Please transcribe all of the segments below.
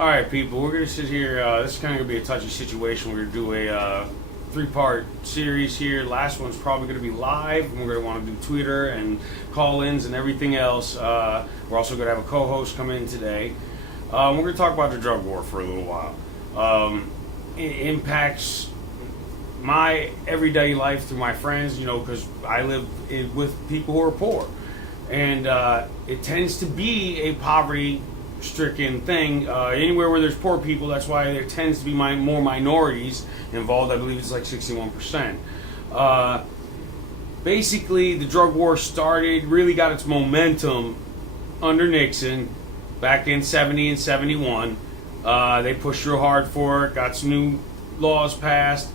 All right, people, we're going to sit here. This is kind of going to be a touchy situation. We're going to do a three-part series here. Last one's probably going to be live, and we're going to want to do Twitter and call-ins and everything else. We're also going to have a co-host come in today. We're going to talk about the drug war for a little while. It impacts my everyday life through my friends, because I live with people who are poor. And it tends to be a poverty-stricken thing. Anywhere where there's poor people, that's why there tends to be more minorities involved. I believe it's like 61%. Basically, the drug war really got its momentum under Nixon back in 70 and 71. They pushed real hard for it, got some new laws passed.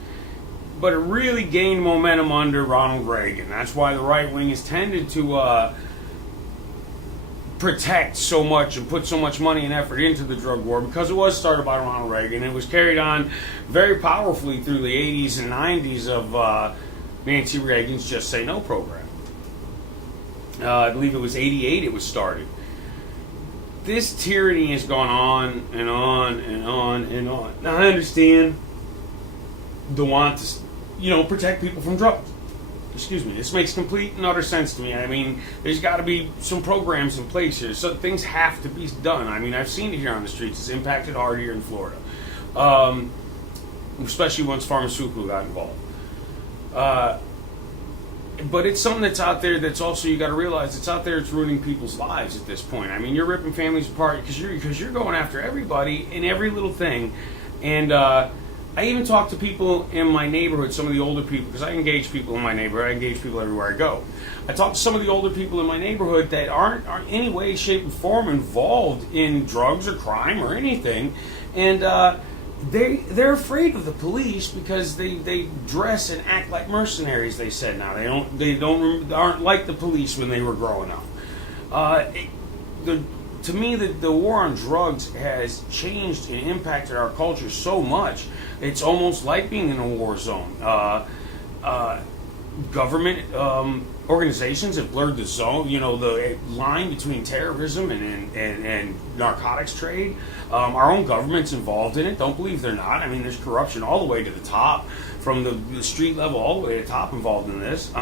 But it really gained momentum under Ronald Reagan. That's why the right wing has tended to protect so much and put so much money and effort into the drug war, because it was started by Ronald Reagan. It was carried on very powerfully through the 80s and 90s of Nancy Reagan's Just Say No program. I believe it was 88 it was started. This tyranny has gone on and on and on and on. Now, I understand the want to protect people from drugs. Excuse me. This makes complete and utter sense to me. I mean, there's got to be some programs in place here. So things have to be done. I mean, I've seen it here on the streets. It's impacted hard here in Florida. Especially once pharmaceutical got involved. But it's something that's out there that's also, you got to realize, it's out there, it's ruining people's lives at this point. I mean, you're ripping families apart because you're going after everybody in every little thing. And I even talk to people in my neighborhood, some of the older people, because I engage people in my neighborhood. I engage people everywhere I go. I talk to some of the older people in my neighborhood that aren't in any way, shape, or form involved in drugs or crime or anything, and they're afraid of the police because they dress and act like mercenaries. They said now they aren't like the police when they were growing up. To me, the war on drugs has changed and impacted our culture so much. It's almost like being in a war zone. Government organizations have blurred the zone, the line between terrorism and narcotics trade. Our own government's involved in it. Don't believe they're not. I mean, there's corruption all the way to the top, from the street level all the way to the top involved in this.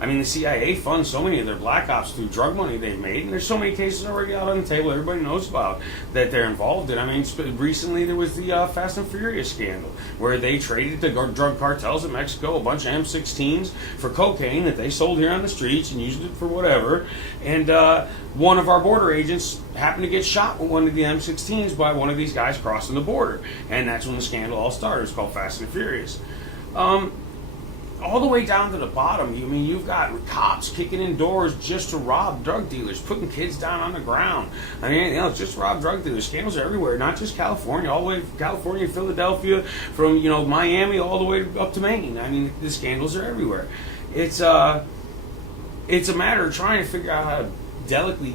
I mean, the CIA funds so many of their black ops through drug money they've made, and there's so many cases already out on the table everybody knows about that they're involved in. I mean, recently there was the Fast and Furious scandal, where they traded to drug cartels in Mexico a bunch of M16s for cocaine that they sold here on the streets and used it for whatever. And one of our border agents happened to get shot with one of the M16s by one of these guys crossing the border. And that's when the scandal all started. It's called Fast and Furious. All the way down to the bottom, you've got cops kicking in doors just to rob drug dealers, putting kids down on the ground. I mean, anything else, just to rob drug dealers. Scandals are everywhere, not just California, all the way from California, Philadelphia, from Miami all the way up to Maine. I mean, the scandals are everywhere. It's a matter of trying to figure out how to delicately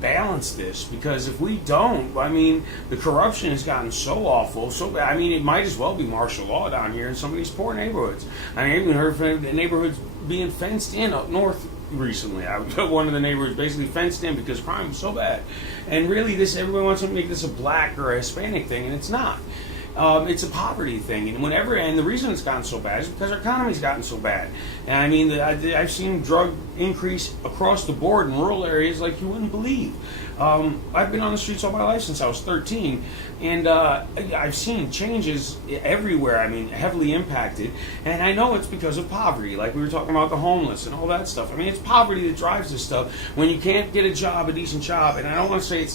balance this, because if we don't, the corruption has gotten so awful, so bad. I mean, it might as well be martial law down here in some of these poor neighborhoods. I even heard of the neighborhoods being fenced in up north recently. One of the neighborhoods basically fenced in because crime was so bad. And really, everyone wants to make this a black or a Hispanic thing, and it's not. It's a poverty thing, and the reason it's gotten so bad is because our economy's gotten so bad. And I mean, I've seen drug increase across the board in rural areas like you wouldn't believe. I've been on the streets all my life since I was 13, and I've seen changes everywhere. I mean, heavily impacted, and I know it's because of poverty. Like we were talking about the homeless and all that stuff. I mean, it's poverty that drives this stuff. When you can't get a decent job, and I don't want to say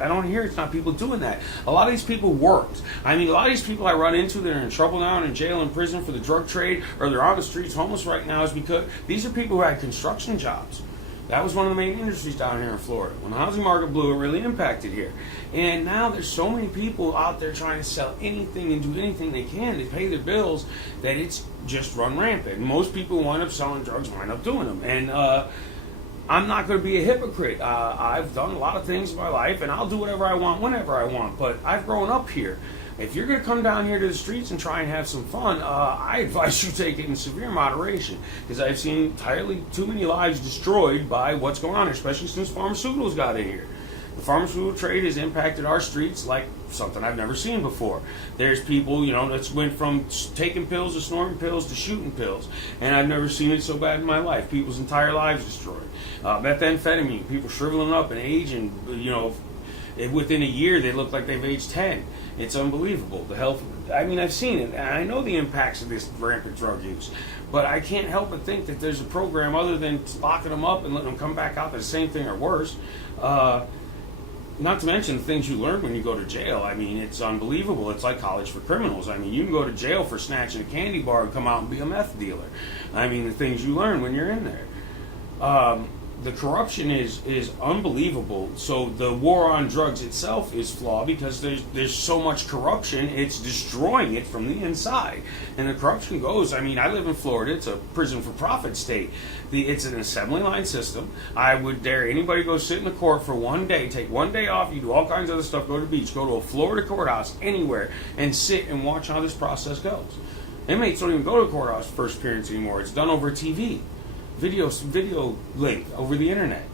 I don't hear it's not people doing that. A lot of these people worked. I mean, a lot of these people I run into that are in trouble now and in jail and prison for the drug trade, or they're on the streets homeless right now, is because these are people who had construction jobs. That was one of the main industries down here in Florida. When the housing market blew, it really impacted here. And now there's so many people out there trying to sell anything and do anything they can to pay their bills that it's just run rampant. Most people who wind up selling drugs wind up doing them. And I'm not going to be a hypocrite. I've done a lot of things in my life, and I'll do whatever I want whenever I want. But I've grown up here. If you're going to come down here to the streets and try and have some fun, I advise you take it in severe moderation, because I've seen entirely too many lives destroyed by what's going on here, especially since pharmaceuticals got in here. The pharmaceutical trade has impacted our streets like something I've never seen before. There's people, that went from taking pills to snorting pills to shooting pills, and I've never seen it so bad in my life. People's entire lives destroyed. Methamphetamine, people shriveling up and aging, within a year they look like they've aged 10. It's unbelievable. The health, I've seen it, and I know the impacts of this rampant drug use, but I can't help but think that there's a program other than locking them up and letting them come back out, the same thing or worse. Not to mention the things you learn when you go to jail. It's unbelievable. It's like college for criminals. You can go to jail for snatching a candy bar and come out and be a meth dealer. The things you learn when you're in there. The corruption is unbelievable. So the war on drugs itself is flawed because there's so much corruption, it's destroying it from the inside. And the corruption goes, I live in Florida, it's a prison for profit state. It's an assembly line system. I would dare anybody go sit in the court for one day, take one day off, you do all kinds of other stuff, go to the beach, go to a Florida courthouse, anywhere, and sit and watch how this process goes. Inmates don't even go to the courthouse first appearance anymore. It's done over TV. Video link over the internet.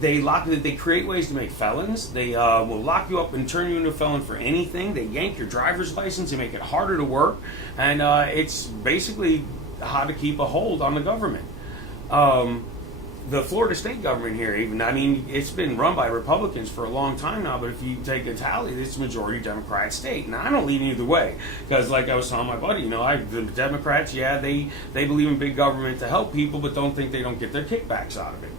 They create ways to make felons. They will lock you up and turn you into a felon for anything. They yank your driver's license. They make it harder to work, and it's basically how to keep a hold on the government. The Florida state government here, it's been run by Republicans for a long time now, but if you take a tally, it's a majority Democrat state. Now, I don't lean either way, because like I was telling my buddy, the Democrats, they believe in big government to help people, but don't think they don't get their kickbacks out of it.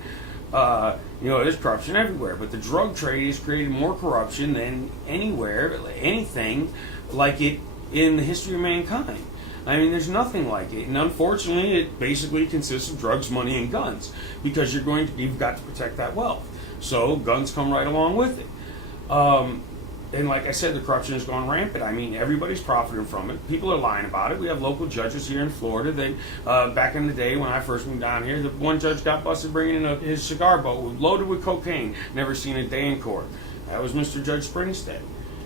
There's corruption everywhere, but the drug trade has created more corruption than anything like it in the history of mankind. There's nothing like it, and unfortunately, it basically consists of drugs, money, and guns, because you've got to protect that wealth. So guns come right along with it. And like I said, the corruption has gone rampant. Everybody's profiting from it. People are lying about it. We have local judges here in Florida. Back in the day when I first moved down here, the one judge got busted bringing in his cigar boat loaded with cocaine. Never seen a day in court. That was Mr. Judge Springstead.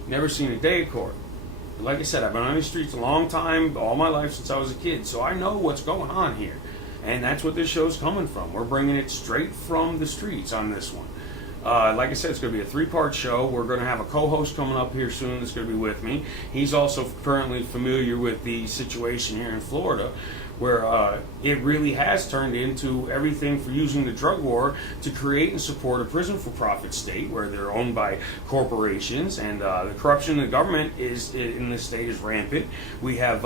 Never seen a day in court. Like I said, I've been on these streets a long time, all my life since I was a kid, so I know what's going on here. And that's what this show's coming from. We're bringing it straight from the streets on this one. Like I said, it's going to be a 3-part show. We're going to have a co-host coming up here soon that's going to be with me. He's also currently familiar with the situation here in Florida, where it really has turned into everything for using the drug war to create and support a prison for profit state where they're owned by corporations, and the corruption in the government in this state is rampant. We have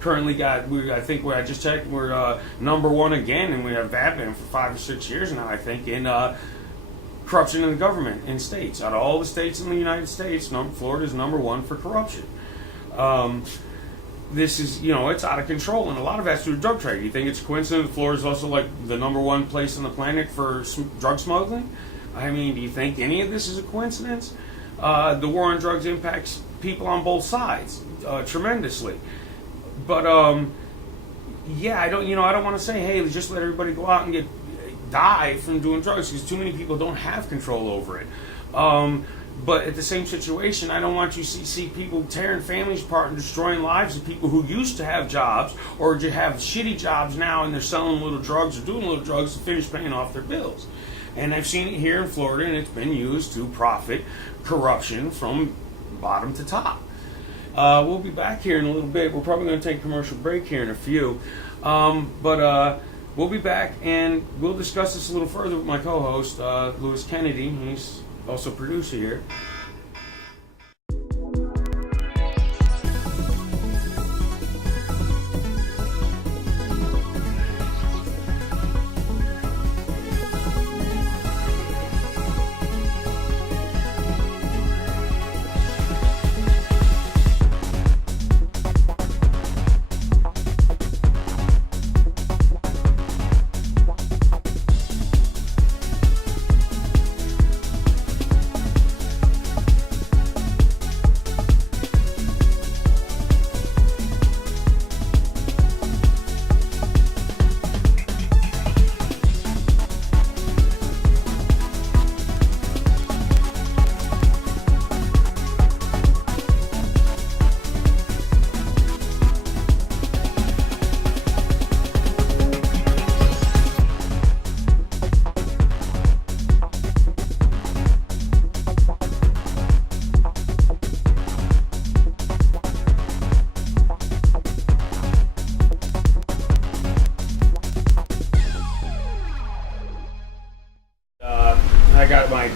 currently got, I just checked, we're number one again, and we have been for 5 or 6 years now, I think, in corruption in the government in states. Out of all the states in the United States, Florida is number one for corruption. This is, it's out of control, and a lot of that's through drug trade. You think it's a coincidence Florida is also like the number one place on the planet for drug smuggling? Do you think any of this is a coincidence? The war on drugs impacts people on both sides tremendously. But I don't want to say, hey, just let everybody go out and die from doing drugs, because too many people don't have control over it. But at the same situation, I don't want you to see people tearing families apart and destroying lives of people who used to have jobs or to have shitty jobs now, and they're selling little drugs or doing little drugs to finish paying off their bills. And I've seen it here in Florida, and it's been used to profit corruption from bottom to top. We'll be back here in a little bit. We're probably going to take a commercial break here in a few. But we'll be back, and we'll discuss this a little further with my co-host, Louis Kennedy. He's also producer here.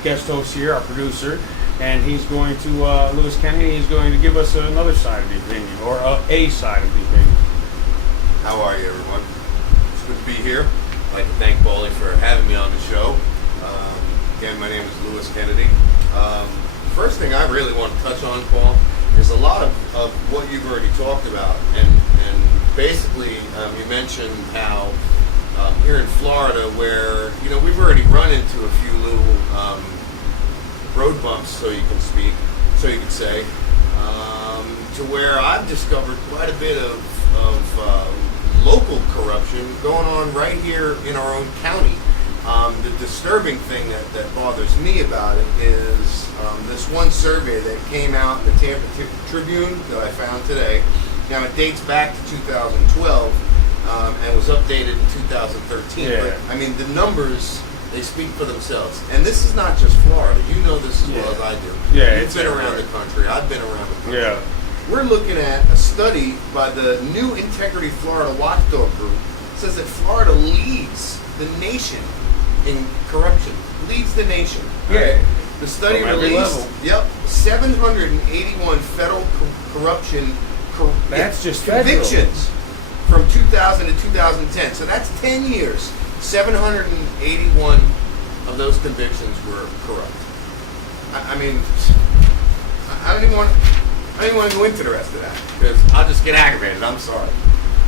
guest host here, our producer, and he's going to, Lewis Kennedy, he's going to give us another side of the opinion, or a side of the opinion. How are you, everyone? It's good to be here. I'd like to thank Paulie for having me on the show. Again, my name is Lewis Kennedy. First thing I really want to touch on, Paul, is a lot of what you've already talked about. And basically, you mentioned how here in Florida, where, you know, we've already run into a few little road bumps, so you can say, to where I've discovered quite a bit of local corruption going on right here in our own county. The disturbing thing that bothers me about it is this one survey that came out in the Tampa Tribune that I found today. Now, it dates back to 2012 and was updated in 2013. Yeah. But, I mean, the numbers, they speak for themselves. And this is not just Florida. You know this as well as I do. Yeah, You've been around the country. I've been around the country. Yeah. We're looking at a study by the New Integrity Florida Watchdog Group. It says that Florida leads the nation in corruption. Leads the nation. Yeah. Right? The study From every released, level. 781 federal corruption That's just convictions from 2000 to 2010. So that's 10 years. 781 of those convictions were corrupt. I mean, I don't even want to go into the rest of that because I'll just get aggravated. I'm sorry,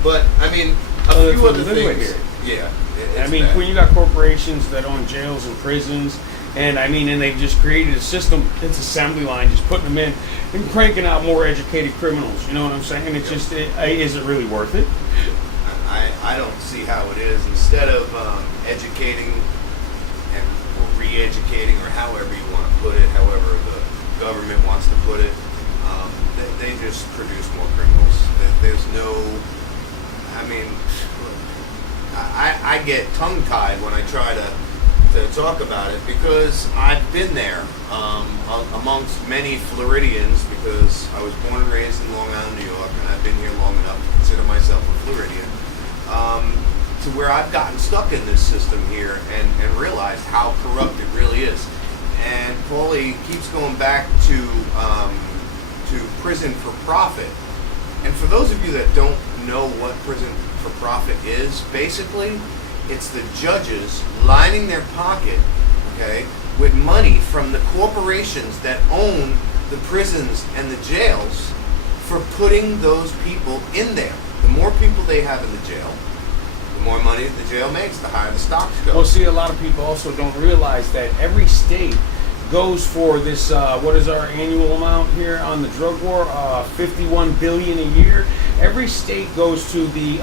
but I mean, a few other things. Yeah, I mean, when you got corporations that own jails and prisons, and I mean, and they've just created a system, it's assembly line, just putting them in and cranking out more educated criminals. You know what I'm saying? It's just, is it really worth it? I don't see how it is. Instead of educating and or re-educating, or however you want to put it, however the government wants to put it, they just produce more criminals. There's no, I mean, I get tongue-tied when I try to talk about it because I've been there amongst many Floridians, because I was born and raised in Long Island, New York, and I've been here long enough to consider myself a Floridian, to where I've gotten stuck in this system here and realized how corrupt it really is. And Paulie keeps going back to prison for profit. And for those of you that don't know what prison for profit is, basically, it's the judges lining their pocket, okay, with money from the corporations that own the prisons and the jails for putting those people in there. The more people they have in the jail, the more money the jail makes, the higher the stocks go. Well, see, a lot of people also don't realize that every state goes for this, what is our annual amount here on the drug war? $51 billion a year. Every state goes to the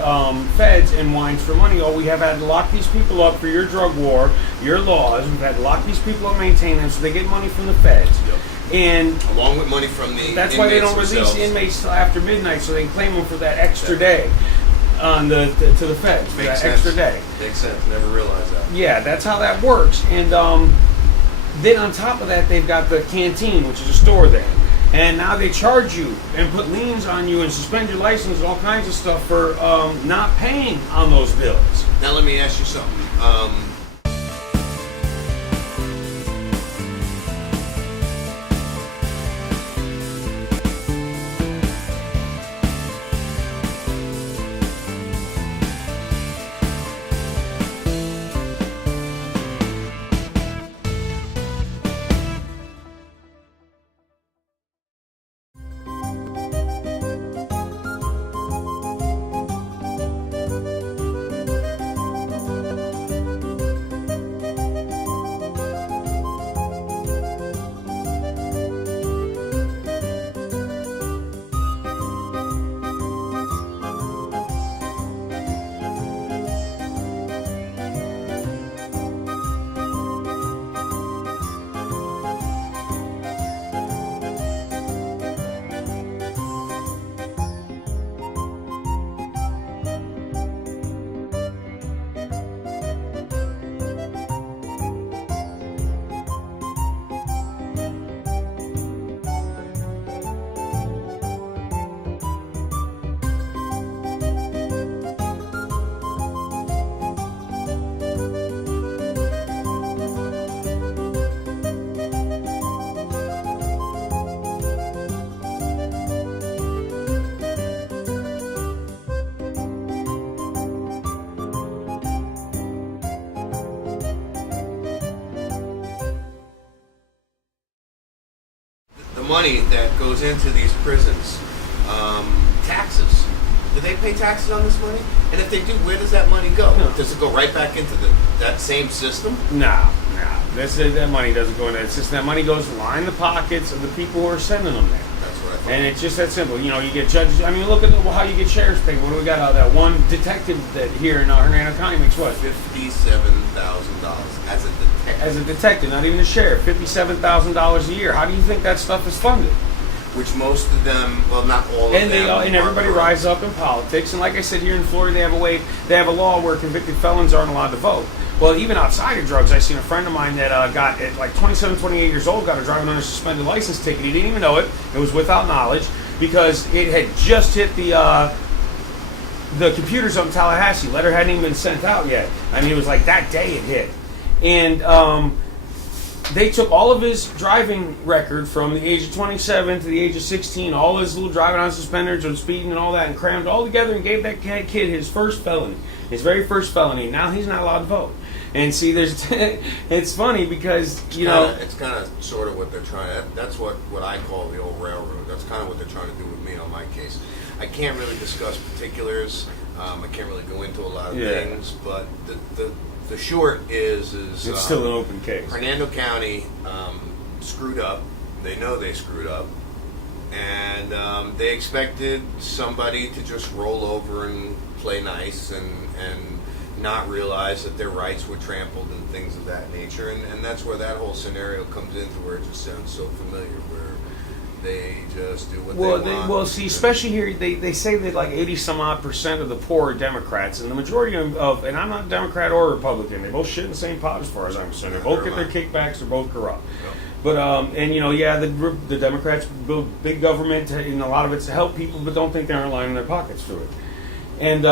feds and whines for money. Oh, we have had to lock these people up for your drug war, your laws. We've had to lock these people up and maintain them, so they get money from the feds. Yep. And along with money from the that's why they don't themselves. release inmates till after midnight, so they can claim them for that extra day on to the feds for that extra day. Makes sense. Never realized that. Yeah, that's how that works. And then on top of that, they've got the canteen, which is a store there. And now they charge you and put liens on you and suspend your license and all kinds of stuff for not paying on those bills. Now let me ask you something. money that goes into these prisons, taxes. Do they pay taxes on this money? And if they do, where does that money go? No. Does it go right back into that same system? No. That money doesn't go in that system. That money goes to line the pockets of the people who are sending them there. That's what I thought. And it's just that simple. You know, you get judges. I mean, look at how you get sheriff's pay. What do we got out of that? One detective that here in Hernando County makes what? $57,000 as a detective. As a detective, not even a sheriff. $57,000 a year. How do you think that stuff is funded? Which most of them, well, not all of them. And everybody rises up in politics. And like I said, here in Florida, they have a law where convicted felons aren't allowed to vote. Well, even outside of drugs, I seen a friend of mine that got at like 27, 28 years old, got a driving under suspended license ticket. He didn't even know it. It was without knowledge because it had just hit the computers up in Tallahassee. Letter hadn't even been sent out yet. I mean, it was like that day it hit, and they took all of his driving record from the age of 27 to the age of 16, all his little driving on suspenders and speeding and all that, and crammed all together and gave that kid his first felony, his very first felony. Now he's not allowed to vote. And see, it's funny because, it's kind of sort of what they're trying to, that's what I call the old railroad. That's kind of what they're trying to do with me on my case. I can't really discuss particulars. I can't really go into a lot of things, but the short is it's still an open case. Hernando County screwed up. They know they screwed up, and they expected somebody to just roll over and play nice and not realize that their rights were trampled and things of that nature. And that's where that whole scenario comes into, where it just sounds so familiar, where they just do what they want. Well, see, especially here, they say that like 80-some-odd% of the poor are Democrats, and the majority of, and I'm not Democrat or Republican, they both shit in the same pot as far as I'm concerned. They both get their kickbacks, they're both corrupt. Yep. But, the Democrats build big government, and a lot of it's to help people, but don't think they aren't lining their pockets through it. And,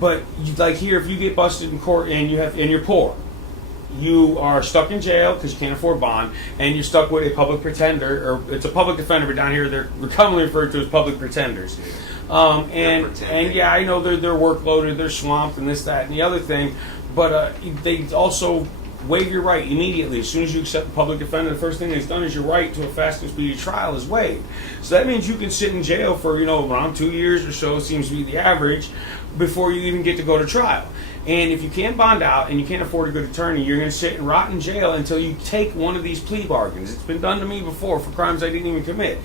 but like here, if you get busted in court and you're poor, you are stuck in jail because you can't afford bond, and you're stuck with a public pretender, or it's a public defender, but down here they're commonly referred to as public pretenders. And yeah, I know they're workloaded, they're swamped, and this, that, and the other thing, but they also waive your right immediately. As soon as you accept the public defender, the first thing that's done is your right to a fast and speedy trial is waived. So that means you can sit in jail for, around 2 years or so, seems to be the average, before you even get to go to trial. And if you can't bond out and you can't afford a good attorney, you're going to sit and rot in jail until you take one of these plea bargains. It's been done to me before for crimes I didn't even commit.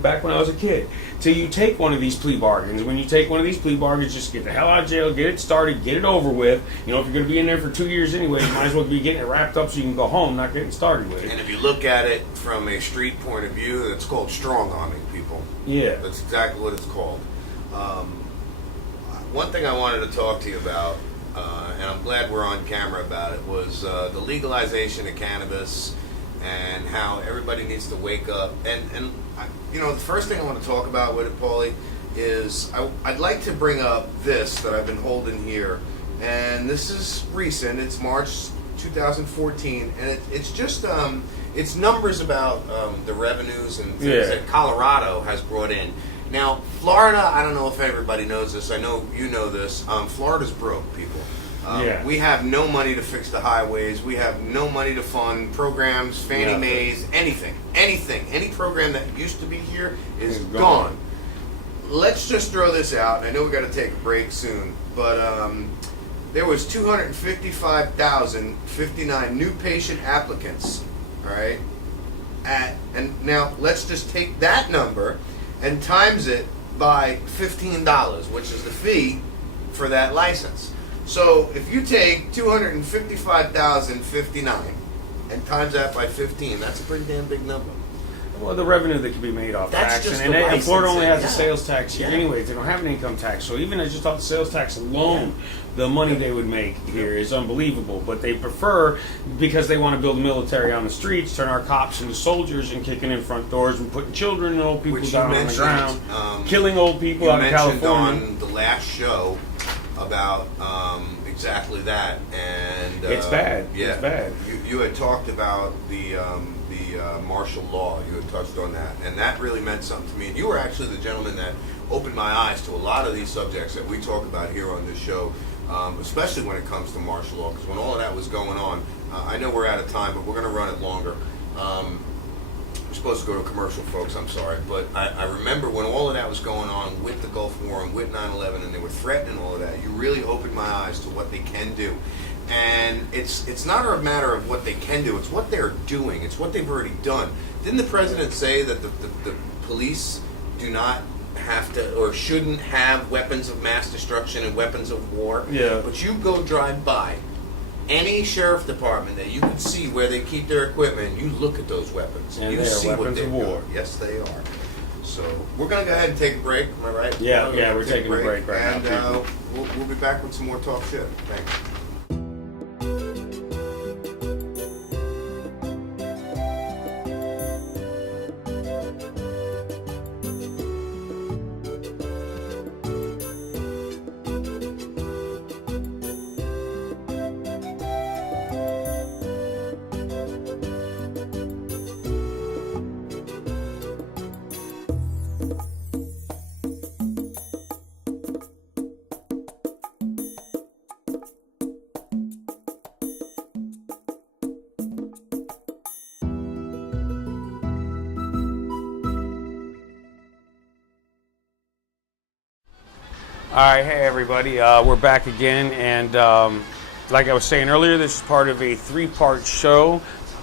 Back when I was a kid. Till you take one of these plea bargains. When you take one of these plea bargains, just get the hell out of jail, get it started, get it over with. If you're going to be in there for 2 years anyway, you might as well be getting it wrapped up so you can go home, not getting started with it. And if you look at it from a street point of view, it's called strong-arming people. Yeah. That's exactly what it's called. One thing I wanted to talk to you about, and I'm glad we're on camera about it, was the legalization of cannabis and how everybody needs to wake up. And the first thing I want to talk about with it, Paulie, is I'd like to bring up this that I've been holding here. And this is recent. It's March 2014. And it's just, it's numbers about the revenues and things that Colorado has brought in. Now, Florida, I don't know if everybody knows this. I know you know this. Florida's broke, people. We have no money to fix the highways. We have no money to fund programs, Fannie Mae's, anything. Any program that used to be here is gone. Let's just throw this out. I know we got to take a break soon, but there was 255,059 new patient applicants. All right, and now let's just take that number and times it by $15, which is the fee for that license. So if you take 255,059 and times that by 15, that's a pretty damn big number. Well, the revenue that can be made off tax, and Florida only has a sales tax here anyway. They don't have an income tax, so even just off the sales tax alone, the money they would make here is unbelievable. But they prefer, because they want to build a military on the streets, turn our cops into soldiers and kicking in front doors and putting children and old people down on the ground, killing old people out of California. You mentioned on the last show about exactly that, and it's bad. Yeah, it's bad. You had talked about the martial law. You had touched on that, and that really meant something to me. And you were actually the gentleman that opened my eyes to a lot of these subjects that we talk about here on this show, especially when it comes to martial law. Because when all of that was going on, I know we're out of time, but we're going to run it longer. We're supposed to go to commercial, folks, I'm sorry. But I remember when all of that was going on with the Gulf War and with 9/11 and they were threatening all of that, you really opened my eyes to what they can do. And it's not a matter of what they can do, it's what they're doing, it's what they've already done. Didn't the president say that the police do not have to or shouldn't have weapons of mass destruction and weapons of war? Yeah. But you go drive by any sheriff department that you can see where they keep their equipment, you look at those weapons. And you they are see weapons what they've of war. done. Yes, they are. So we're going to go ahead and take a break. Am I right? Yeah, we're taking a break right and, now. we'll be back with some more talk shit. Thanks. All right, hey everybody, we're back again, and like I was saying earlier, this is part of a 3-part show,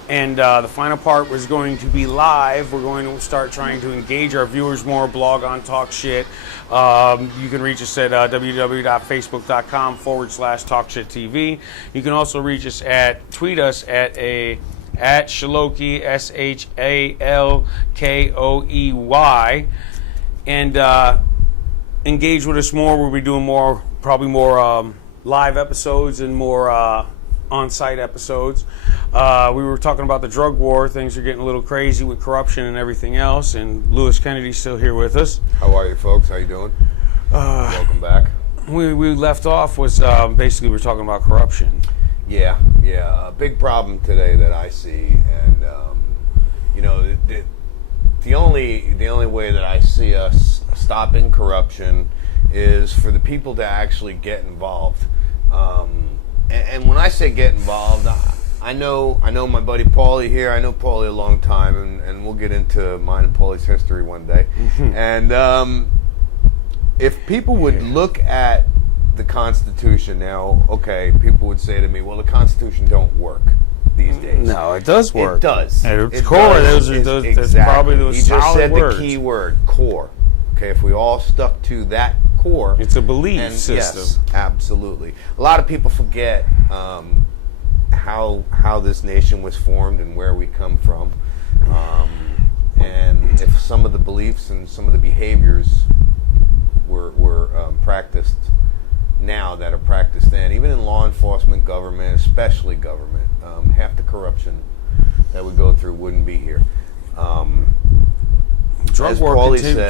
and the final part was going to be live. We're going to start trying to engage our viewers more, blog on Talk Shit. You can reach us at www.facebook.com/TalkShitTV. You can also reach us tweet us at Shalkoey, SHALKOEY, and engage with us more. We'll be doing probably more live episodes and more on-site episodes. We were talking about the drug war. Things are getting a little crazy with corruption and everything else, and Lewis Kennedy's still here with us. How are you, folks? How you doing? Welcome back. We left off was basically we're talking about corruption. Yeah. A big problem today that I see, and the only way that I see us stopping corruption is for the people to actually get involved. And when I say get involved, I know my buddy Paulie here. I know Paulie a long time, and we'll get into mine and Paulie's history one day. And if people would look at the Constitution now, okay, people would say to me, well, the Constitution don't work these days. No, it does work. It does. At its core, that's probably the You just said words. the key word, core. Okay, if we all stuck to that core, it's a belief system. Yes, absolutely. A lot of people forget how this nation was formed and where we come from, and if some of the beliefs and some of the behaviors were practiced now that are practiced then, even in law enforcement, government, especially government, half the corruption that we go through wouldn't be here. Drug war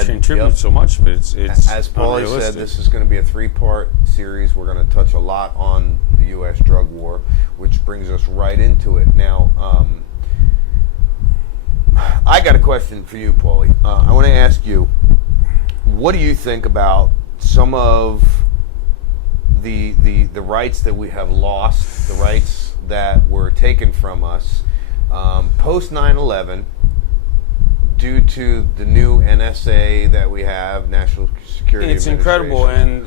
contributes so much, but it's as Paulie said, this is going to be a 3-part series. We're going to touch a lot on the U.S. drug war, which brings us right into it. Now, I got a question for you, Paulie. I want to ask you, what do you think about some of the rights that we have lost, the rights that were taken from us post 9/11? Due to the new NSA that we have, National Security It's Administration. incredible, and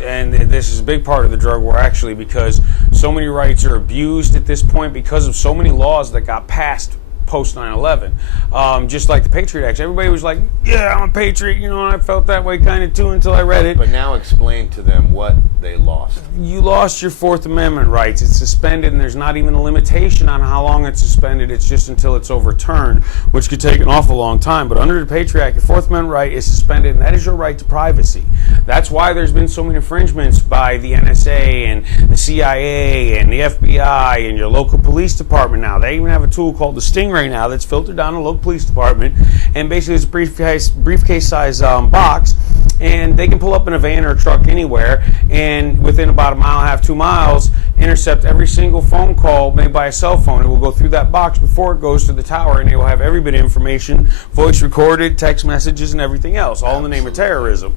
this is a big part of the drug war, actually, because so many rights are abused at this point because of so many laws that got passed post 9/11. Just like the Patriot Act. Everybody was like, yeah, I'm a patriot, and I felt that way kind of too until I read it. But now explain to them what they lost. You lost your Fourth Amendment rights. It's suspended, and there's not even a limitation on how long it's suspended. It's just until it's overturned, which could take an awful long time. But under the Patriot Act, your Fourth Amendment right is suspended, and that is your right to privacy. That's why there's been so many infringements by the NSA and the CIA and the FBI and your local police department now. They even have a tool called the Stingray now that's filtered down to the local police department, and basically it's a briefcase size box, and they can pull up in a van or a truck anywhere, and within about a mile and a half, 2 miles, intercept every single phone call made by a cell phone. It will go through that box before it goes to the tower, and it will have every bit of information, voice recorded, text messages, and everything else, all in the name of terrorism.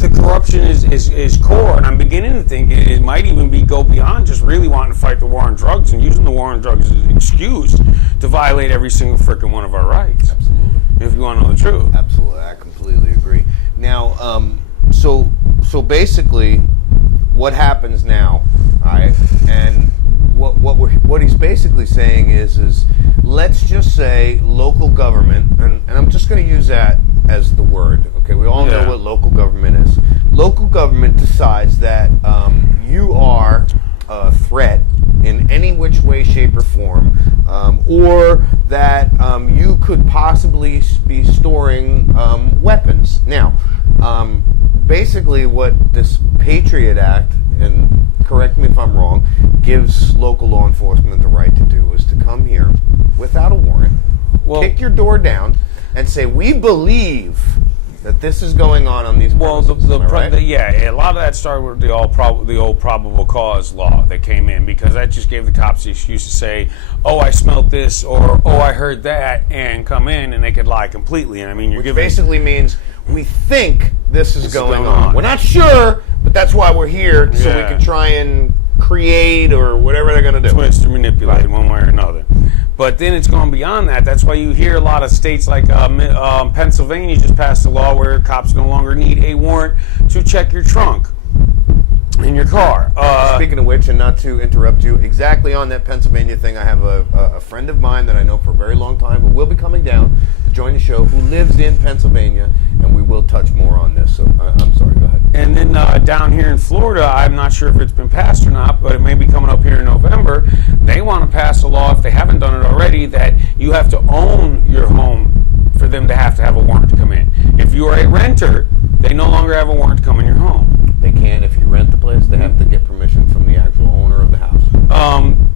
the corruption is core, and I'm beginning to think it might even go beyond just really wanting to fight the war on drugs and using the war on drugs as an excuse to violate every single frickin' one of our rights. Absolutely. If you want to know the truth. Absolutely, I completely agree. Now, so basically, what happens now, all right? And what he's basically saying is let's just say local government, and I'm just going to use that as the word. Okay, we all know what local government is. Local government decides that you are a threat in any which way, shape, or form, or that you could possibly be storing weapons. Now, basically what this Patriot Act, and correct me if I'm wrong, gives local law enforcement the right to do is to come here without a warrant, kick your door down, and say, we believe that this is going on these premises. Well, right? a lot of that started with the old probable cause law that came in, because that just gave the cops the excuse to say, oh, I smelt this, or oh, I heard that, and come in, and they could lie completely. And I mean, Which basically means we think this is going on. We're not sure, but that's why we're here, so we can try and create or whatever they're going to do. Twist or manipulate one way or another. But then it's gone beyond that. That's why you hear a lot of states like Pennsylvania just passed a law where cops no longer need a warrant to check your trunk in your car. Speaking of which, and not to interrupt you, exactly on that Pennsylvania thing, I have a friend of mine that I know for a very long time who will be coming down to join the show, who lives in Pennsylvania, and we will touch more on this. So I'm sorry, go ahead. And then down here in Florida, I'm not sure if it's been passed or not, but it may be coming up here in November. They want to pass a law, if they haven't done it already, that you have to own your home for them to have a warrant to come in. If you are a renter, they no longer have a warrant to come in your home. They can't, if you rent the place, they have to get permission from the actual owner of the house.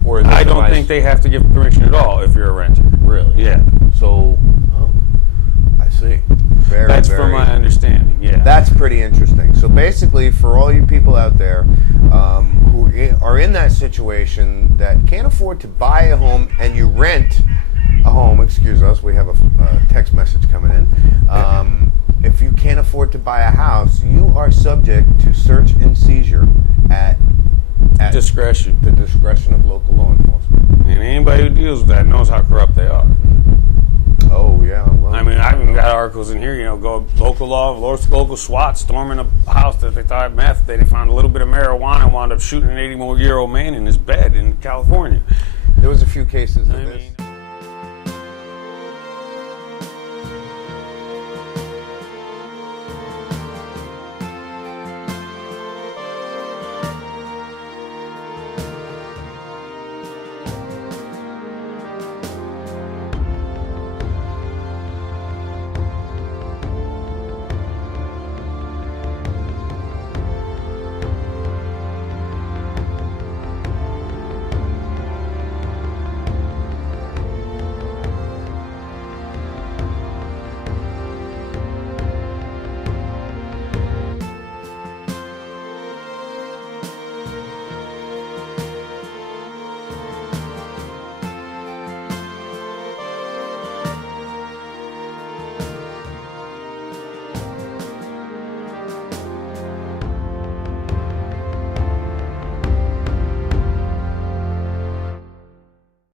Or I don't think they have to give permission at all if you're a renter. Really? Yeah. So, I see. That's from my understanding, yeah. That's pretty interesting. So basically, for all you people out there who are in that situation that can't afford to buy a home and you rent a home, excuse us, we have a text message coming in. If you can't afford to buy a house, you are subject to search and seizure at discretion. The discretion of local law enforcement. And anybody who deals with that knows how corrupt they are. Oh, yeah. Well, I mean, I've even got articles in here, go local local SWAT storming a house that they thought had meth. They found a little bit of marijuana and wound up shooting an 80-year-old man in his bed in California. There was a few cases of this.